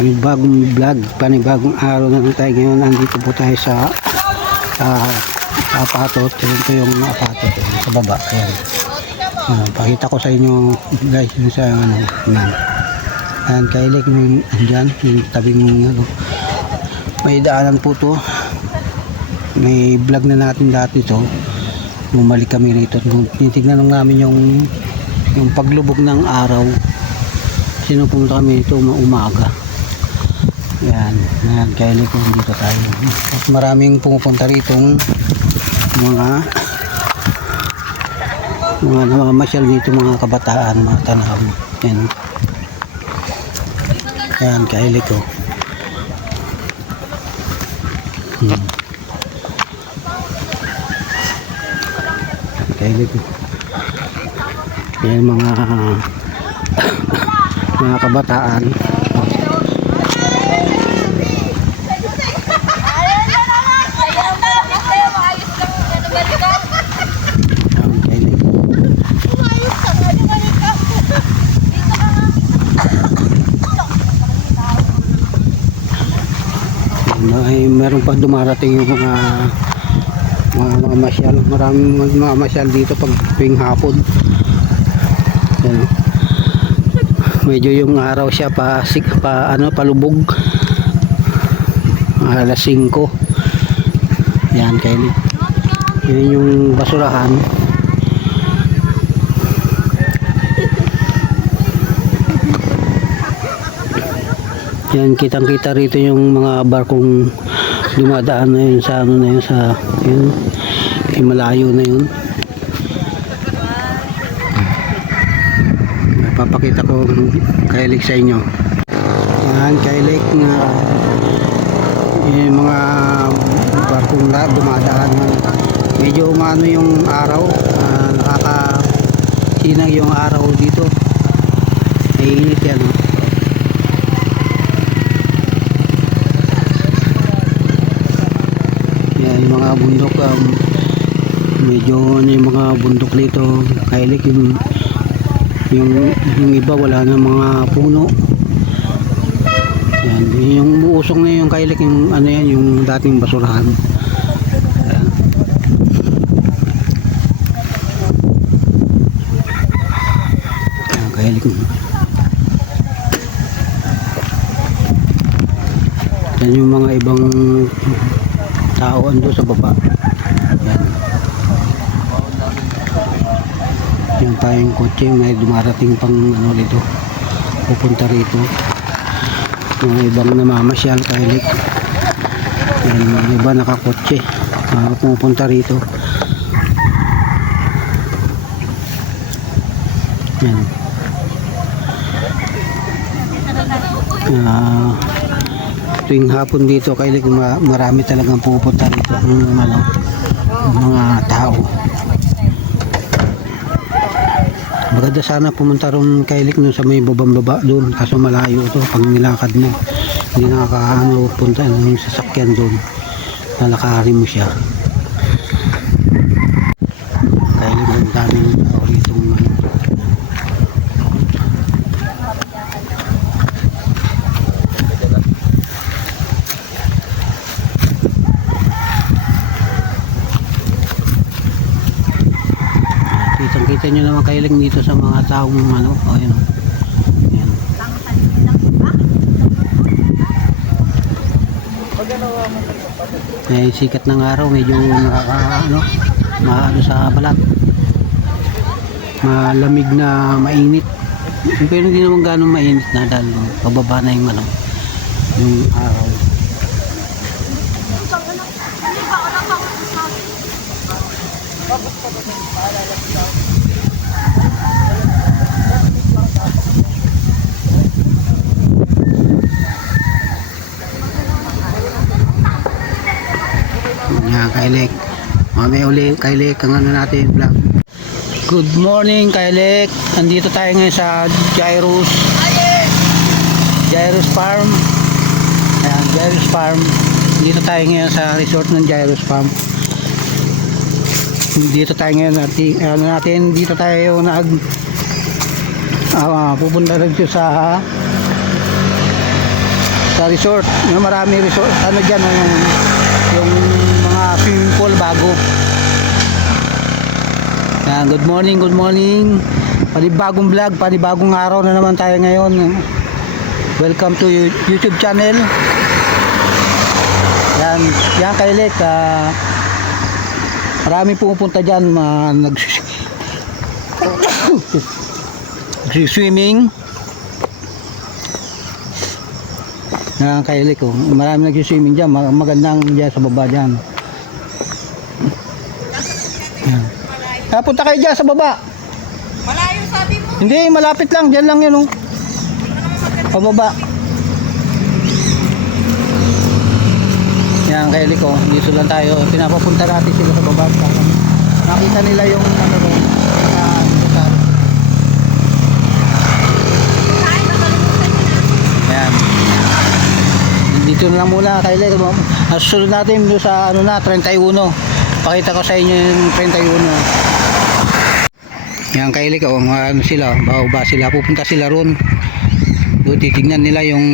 panibagong vlog, panibagong araw na lang tayo ngayon. Nandito po tayo sa apatot. Ito yung apatot sa baba. Ayan. Pakita ko sa inyo guys yung sa yan. Ayan, kailik yung dyan, yung tabing ano. May daanan po to. May vlog na natin dati to. Bumalik kami rito. Titignan lang namin yung paglubog ng araw. Sinupunta kami ito umaga. Yan, kailik ko dito tayo. At maraming pumupunta rito mga namamasyal dito, mga kabataan, mga tanaw. Yan, kailik ko. Kailik ko. Yan mga kabataan. Meron pa dumarating yung mga masyal. Maraming mga masyal dito pag tuwing hapon. Yan. Medyo yung araw siya palubog. Alas 5. Yan, kailik. Yan yung basurahan. Yan, kitang-kita rito yung mga barkong dumadaan na yun sa ano na yun, sa yun, malayo na yun. Papakita ko kailik sa inyo. Yan, kailik na yung mga barkong dumadaan. Medyo umano yung araw, nakakasinag yung araw dito. Mainit yan. Mga bundok, medyo yung mga bundok dito kailik, yung iba wala na mga puno. Yan, yung uusong na yung kailik, yung ano yan, yung dating basurahan. Yan, kailik. Yan yung mga ibang tao ando sa baba. Yan. Yan tayong kotse, may dumarating pang ano dito, pupunta rito. Mga ibang namamasyal kailik. Yan, mga iba nakakotse, pupunta rito. Yan. Tuwing hapon dito kailik, marami talagang pupunta rito mga tao. Maganda sana pumunta ron kailik no, sa may babang-baba doon, kaso malayo to. Pag nilakad mo hindi nakakaano punta ng sasakyan doon, lalakarin mo siya. Kailik ang daming tao rito. Kita nyo naman kailing dito sa mga taong ano, ayun. Ayan. Ay, sikat ng araw, medyo maano sa balat. Malamig na mainit. Pero hindi naman gano'ng mainit na dahil pababa na yung ano, yung araw. Yan, kailik. Mamaya uli kailik ang ano natin vlog. Good morning kailik. Andito tayo ngayon sa Jairus Farm. Ayan, Jairus Farm. Dito tayo ngayon sa resort ng Jairus Farm. Dito tayo ngayon natin dito tayo pupunta rin sa sa resort. Yung marami resort, ano dyan, yung mga swimming pool bago. Yan, good morning, good morning. Panibagong vlog, panibagong araw na naman tayo ngayon. Welcome to YouTube channel. Yan, yan kailik. Marami pumupunta dyan, swimming. Yan kailik. Marami nagsiswimming dyan, magandang dyan sa baba dyan. Yan. Punta kayo dyan sa baba. Malayo sabi mo. Hindi, malapit lang. Dyan lang yun. Pababa. Yan, kay Liko. Dito lang tayo. Pinapapunta natin sila sa baba. Nakita nila yung ano doon. Yan. Dito na lang muna kay Liko. Susunod natin doon sa ano na, 31. Pakita ko sa inyo yung 31. Yan kay Liko. Ano sila. Ba sila. Pupunta sila ron. Doon titignan nila yung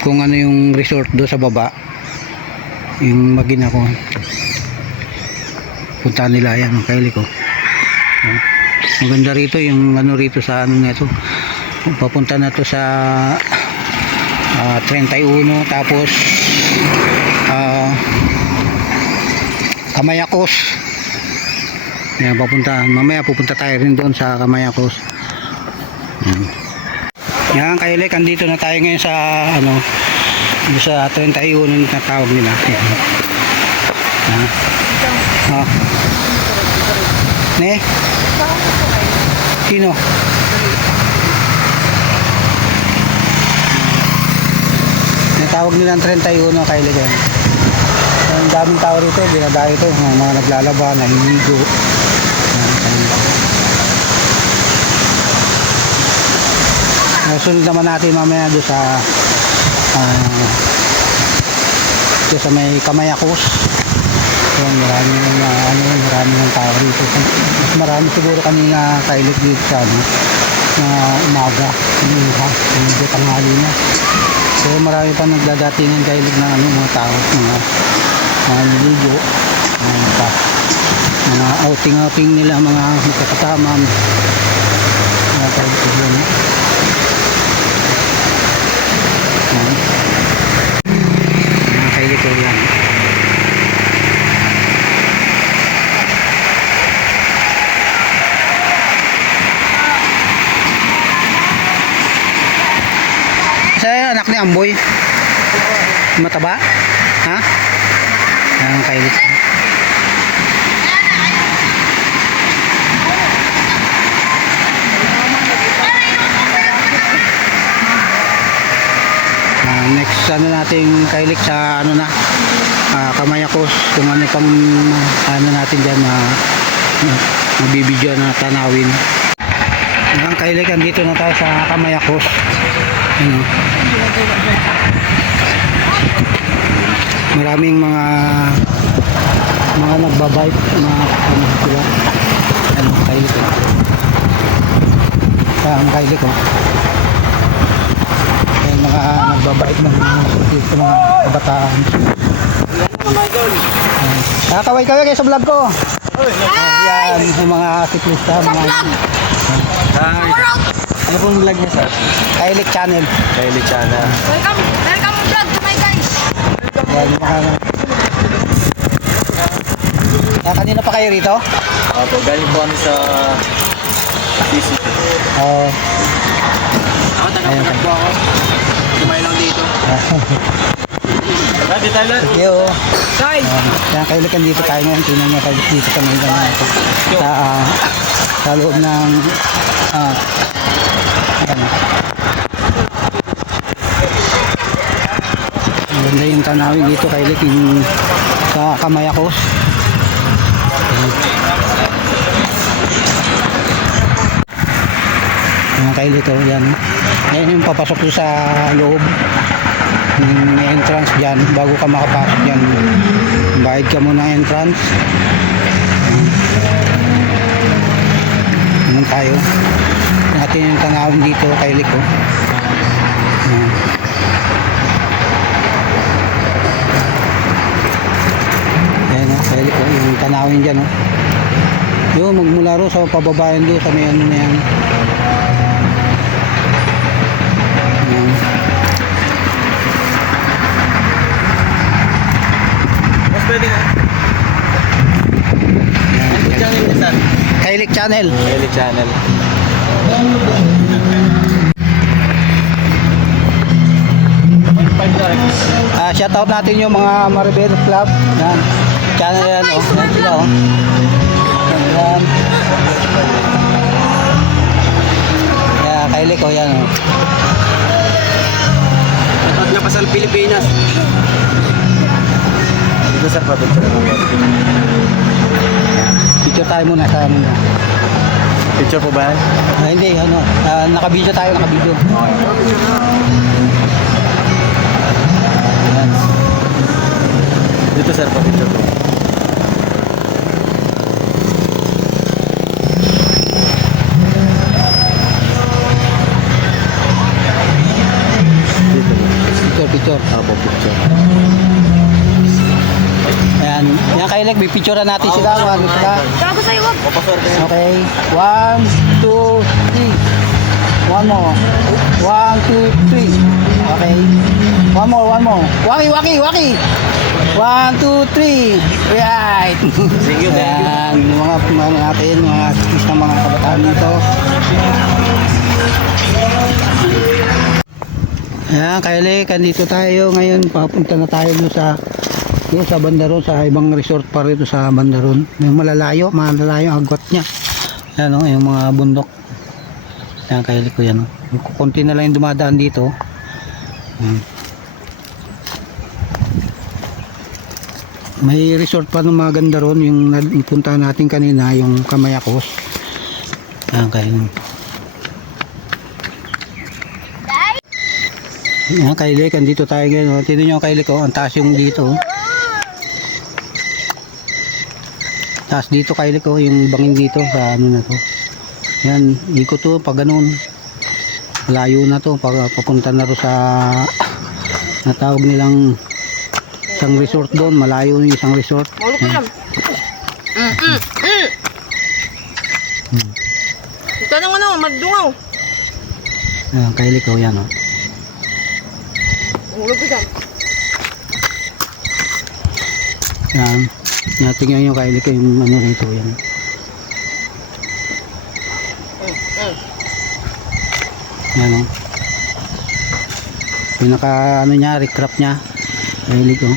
kung ano yung resort doon sa baba, yung magina ko. Punta nila yan kay Liko. Maganda rito yung ano rito sa ano na ito. Papunta na to sa 31 tapos Kamayakos. Yan, mamaya pupunta tayo rin doon sa Kamayakos. Yan kailik, andito na tayo ngayon sa ano, sa 31 na tawag nila. Yan. Ne? Sino? Natawag nilang 31 kailik. Ang daming tao rito, binadayo ito, mga naglalaba, naliligo. Sunod naman natin mamaya doon sa may Kamayakos. Yan, marami ng tao rito. Mas marami siguro kanina kailik dito sa na umaga, medyo tanghali na. So marami pa nagdadatingan kailik ng mga tao, mga niligo, mga outing nila, mga magkakasama. Mga kailik yun. Kailik ko yan. Saya anak ni Amboy. Mataba? Ha? Ang kailik. Next ano natin kailik sa ano na Kamayakos, kung ano pang ano natin dyan mabibidyo na tanawin. Ang kailik, andito na tayo sa Kamayakos. Maraming mga nagbabike, mga ano sila. Ano kailik ang kailik mga nagbabike ng mga kabataan. Kakaway-kaway kayo sa vlog ko. Yan, yung mga siklista. Ano pong vlog niya, sir? Kailik channel. Kailik channel. Welcome vlog to my guys. Yan, yung mga... kanina pa kayo rito? Opo, galing po kami sa CCP. Ako, taga-pagat po ako. Kumain lang dito. Sabi tayo lang. Yo. Guys! Kaya kailikan dito tayo ngayon. Tingnan nyo tayo dito sa mga sa loob ng maganda yung tanawin dito kailik yung sa Kamayakos. Mga kailik yan. Ayan yung papasok ko sa loob. May entrance dyan bago ka makapasok dyan, bayad ka muna entrance. Naman tayo natin yung tanawin dito kay Liko. tanawin dyan, oh. Yun, magmula ro sa pababayan doon sa may ano na yan. Ayan. Mas pwede nga. Ano channel niya, sir? Kailik Channel. Daily channel. Shout out natin yung mga Maribel Club. Yan. Channel yan, oh. Yan sila, oh. Yan. Kaya Kailik, oh, yan, oh. Pag napasal Pilipinas. Dito sir, pabigyan na naman. Picture tayo muna sa ano. Picture po ba yan? Hindi, ano. Nakabidyo tayo, nakabidyo. Yan. Dito sir, pabigyan po. Dito. Picture. Apo, picture. Ayan. Yan Kailik, pipicturean natin sila. Ano sila. Gago sa'yo, wag. Papaswerte yan. Okay. 1, 2, 3. One more. 1, 2, 3. Okay. One more. Waki. 1, 2, 3. Right. Thank you, thank you. Ayan. Yung mga ano natin, mga artist ng mga kabataan dito. Ayan, Kailik, andito tayo ngayon. Papunta na tayo doon sa Bandaron, sa ibang resort pa rito sa Bandaron. Yung malalayo ang agwat niya. Ayan, yung mga bundok. Ayan, Kailik ko yan. Kunti na lang yung dumadaan dito. Ayan. May resort pa ng mga ganda ron, yung punta natin kanina, yung Kamayakos. Ayan, Kailik. Ayan, Kailik, andito tayo ngayon. Tignan nyo ang Kailik, ang taas yung dito. Taas dito Kailik, yung bangin dito sa ano na to. Yan, ikot to pag ganun. Layo na to, papunta na to sa natawag nilang isang resort doon. Malayo yung isang resort. Maulog ka Yan. lang. Ito nang ano, magdungaw. Ayan, Kailik, yan, oh. Maulog ka lang. Yan. Yan, tingnan nyo Kailik, yung ano rito, yan. Yan, oh. Pinaka ano niya, recrap niya. Kailik, oh.